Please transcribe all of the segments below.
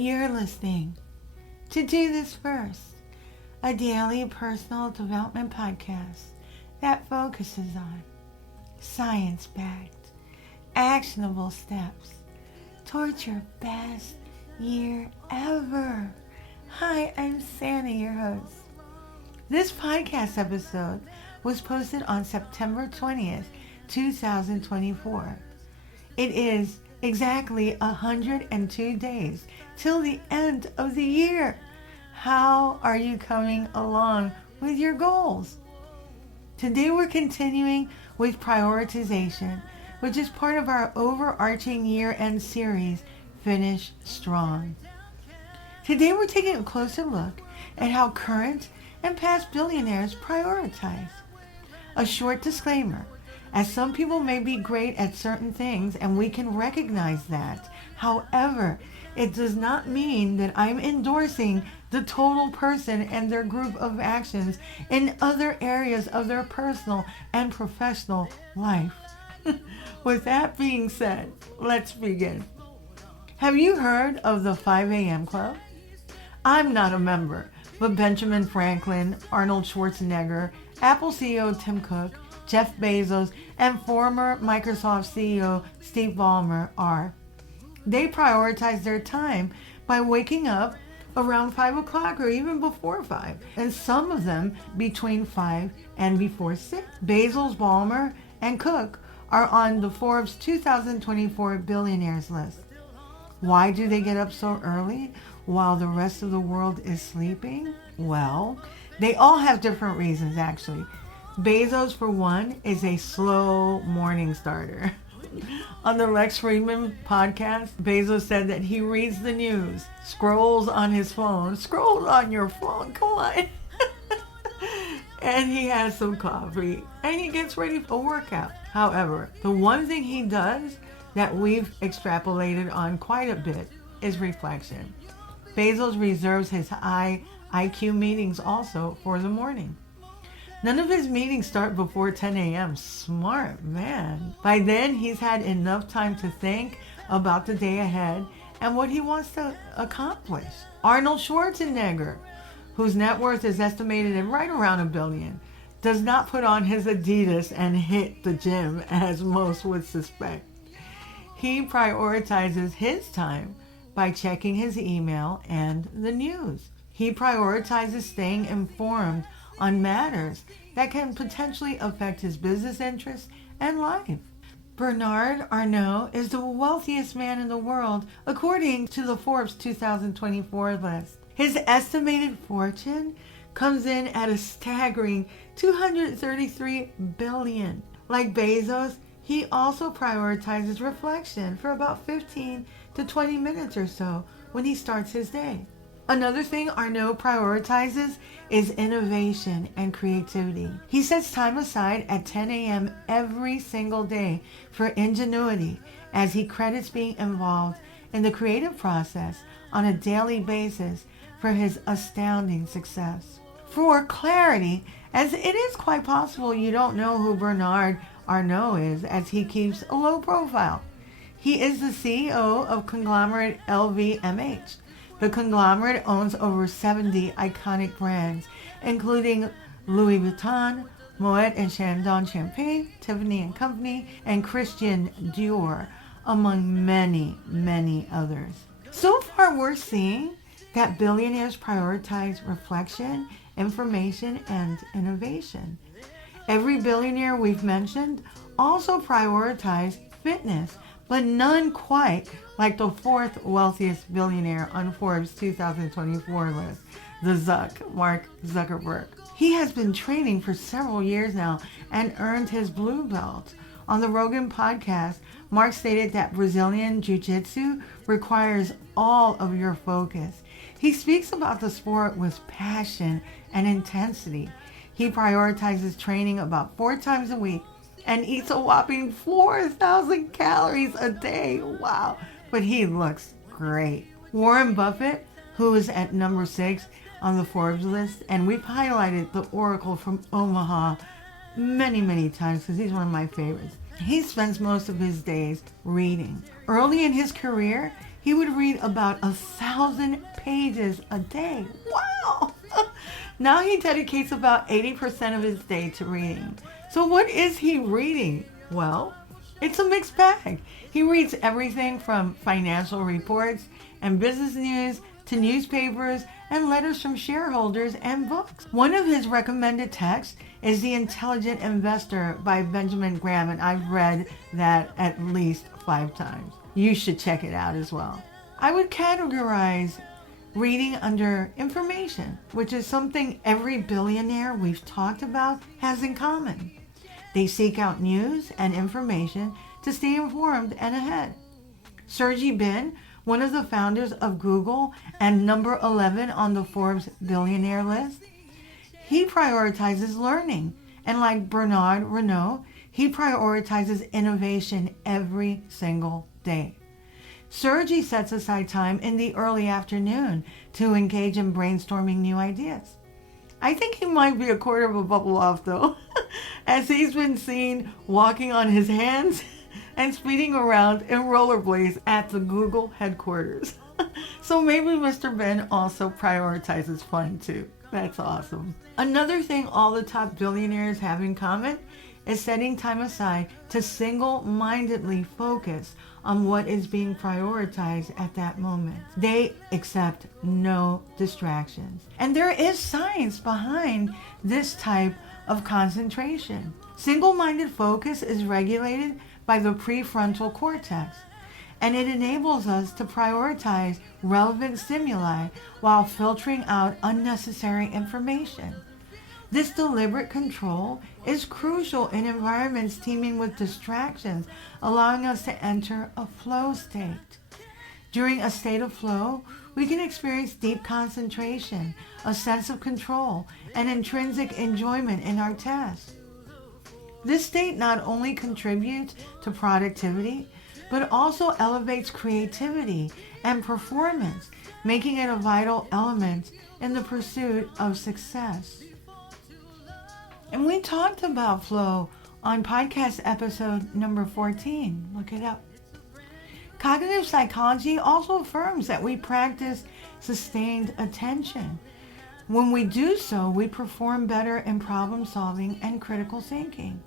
You're listening to Do This First, a daily personal development podcast that focuses on science-backed, actionable steps towards your best year ever. Hi, I'm Santa, your host. This podcast episode was posted on September 20th, 2024. It is exactly 102 days till the end of the year. How are you coming along with your goals? Today we're continuing with prioritization, which is part of our overarching year-end series, Finish Strong. Today we're taking a closer look at how current and past billionaires prioritize. A short disclaimer, as some people may be great at certain things and we can recognize that. However, it does not mean that I'm endorsing the total person and their group of actions in other areas of their personal and professional life. With that being said, let's begin. Have you heard of the 5 a.m. Club? I'm not a member, but Benjamin Franklin Arnold Schwartzenegger, Apple CEO Tim Cook, Jeff Bezos, and former Microsoft CEO Steve Baulmer are. They prioritize their time by waking up around 5 o'clock or even before 5, and some of them between 5 and before 6. Bezos, Baulmer, and Cook are on the Forbes 2024 Billionaires list. Why do they get up so early while the rest of the world is sleeping? Well, they all have different reasons actually. Bezos, for one, is a slow morning starter. On the Lex Fridman podcast, Bezos said that he reads the news, scrolls on his phone, scrolls on your phone, come on. And he has some coffee, and he gets ready for a workout. However, the one thing he does that we've extrapolated on quite a bit is reflection. Bezos reserves his high IQ meetings also for the morning. None of his meetings start before 10 a.m. Smart man. By then, he's had enough time to think about the day ahead and what he wants to accomplish. Arnold Schwarzenegger, whose net worth is estimated at right around $1 billion, does not put on his Adidas and hit the gym as most would suspect. He prioritizes his time by checking his email and the news. He prioritizes staying informed on matters that can potentially affect his business interests and life. Bernard Arnault is the wealthiest man in the world according to the Forbes 2024 list. His estimated fortune comes in at a staggering $233 billion. Like Bezos, he also prioritizes reflection for about 15 to 20 minutes or so when he starts his day. Another thing Arnault prioritizes is innovation and creativity. He sets time aside at 10 a.m. every single day for ingenuity, as he credits being involved in the creative process on a daily basis for his astounding success. For clarity, as it is quite possible you don't know who Bernard Arnault is, as he keeps a low profile. He is the CEO of conglomerate LVMH. The conglomerate owns over 70 iconic brands, including Louis Vuitton, Moet and Chandon Champagne, Tiffany & Company, and Christian Dior, among many, many others. So far, we're seeing that billionaires prioritize reflection, information, and innovation. Every billionaire we've mentioned also prioritized fitness, but none quite like the fourth wealthiest billionaire on Forbes 2024 list, Mark Zuckerberg. He has been training for several years now and earned his blue belt. On the Rogan podcast, Mark stated that Brazilian Jiu-Jitsu requires all of your focus. He speaks about the sport with passion and intensity. He prioritizes training about 4 times a week and eats a whopping 4,000 calories a day. Wow. But he looks great. Warren Buffett, who is at number 6 on the Forbes list, and we've highlighted the Oracle from Omaha many, many times because he's one of my favorites. He spends most of his days reading. Early in his career, he would read about 1,000 pages a day. Wow! Now he dedicates about 80% of his day to reading. So what is he reading? Well, it's a mixed bag. He reads everything from financial reports and business news to newspapers and letters from shareholders and books. One of his recommended texts is The Intelligent Investor by Benjamin Graham, and I've read that at least 5 times. You should check it out as well. I would categorize reading under information, which is something every billionaire we've talked about has in common. They seek out news and information to stay informed and ahead. Sergey Brin, one of the founders of Google and number 11 on the Forbes Billionaire list, he prioritizes learning. And like Bernard Renault, he prioritizes innovation every single day. Sergey sets aside time in the early afternoon to engage in brainstorming new ideas. I think he might be a quarter of a bubble off though, as he's been seen walking on his hands and speeding around in rollerblades at the Google headquarters. So maybe Mr. Ben also prioritizes fun too. That's awesome. Another thing all the top billionaires have in common is setting time aside to single-mindedly focus on what is being prioritized at that moment. They accept no distractions. And there is science behind this type of concentration. Single-minded focus is regulated by the prefrontal cortex, and it enables us to prioritize relevant stimuli while filtering out unnecessary information. This deliberate control is crucial in environments teeming with distractions, allowing us to enter a flow state. During a state of flow, we can experience deep concentration, a sense of control, and intrinsic enjoyment in our tasks. This state not only contributes to productivity, but also elevates creativity and performance, making it a vital element in the pursuit of success. And we talked about flow on podcast episode number 14. Look it up. Cognitive psychology also affirms that we practice sustained attention. When we do so, we perform better in problem solving and critical thinking.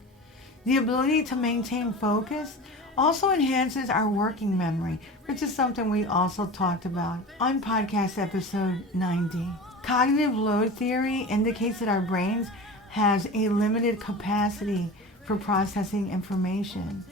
The ability to maintain focus also enhances our working memory, which is something we also talked about on podcast episode 90. Cognitive load theory indicates that our brains has a limited capacity for processing information.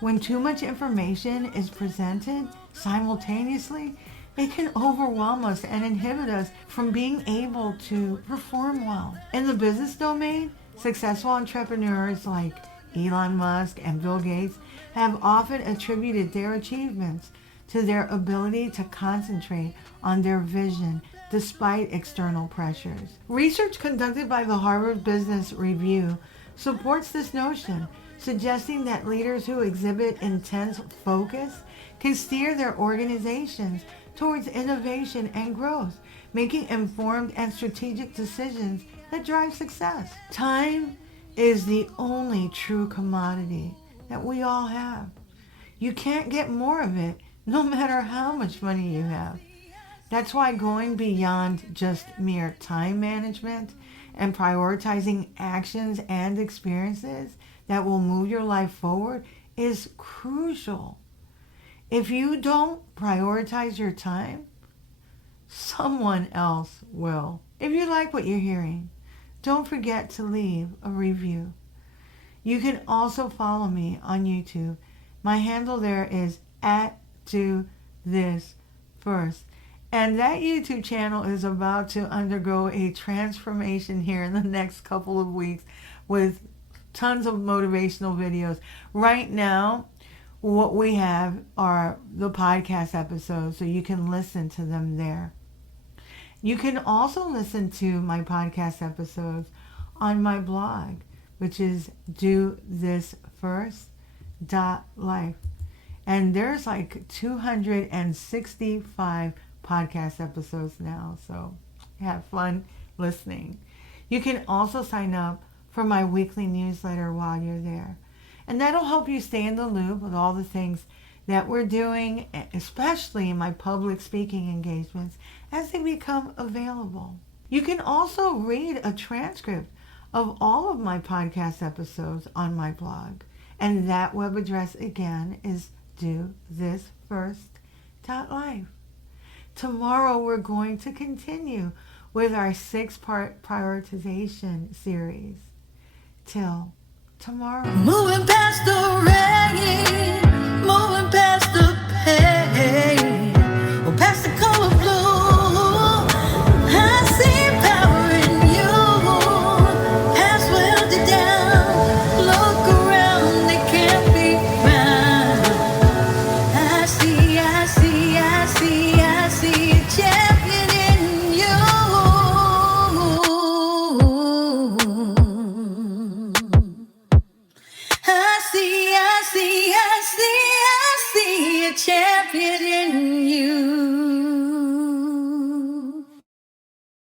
When too much information is presented simultaneously, it can overwhelm us and inhibit us from being able to perform well. In the business domain, successful entrepreneurs like Elon Musk and Bill Gates have often attributed their achievements to their ability to concentrate on their vision despite external pressures. Research conducted by the Harvard Business Review supports this notion, suggesting that leaders who exhibit intense focus can steer their organizations towards innovation and growth, making informed and strategic decisions that drive success. Time is the only true commodity that we all have. You can't get more of it, no matter how much money you have. That's why going beyond just mere time management and prioritizing actions and experiences that will move your life forward is crucial. If you don't prioritize your time, someone else will. If you like what you're hearing, don't forget to leave a review. You can also follow me on YouTube. My handle there is @DoThisFirst. And that YouTube channel is about to undergo a transformation here in the next couple of weeks with tons of motivational videos. Right now, what we have are the podcast episodes, so you can listen to them there. You can also listen to my podcast episodes on my blog, which is dothisfirst.life. And there's like 265 podcast episodes now, so have fun listening. You can also sign up for my weekly newsletter while you're there, and that'll help you stay in the loop with all the things that we're doing, especially in my public speaking engagements, as they become available. You can also read a transcript of all of my podcast episodes on my blog. And that web address again is dothisfirst.life. Tomorrow we're going to continue with our 6-part prioritization series. Till tomorrow. Moving past the rain.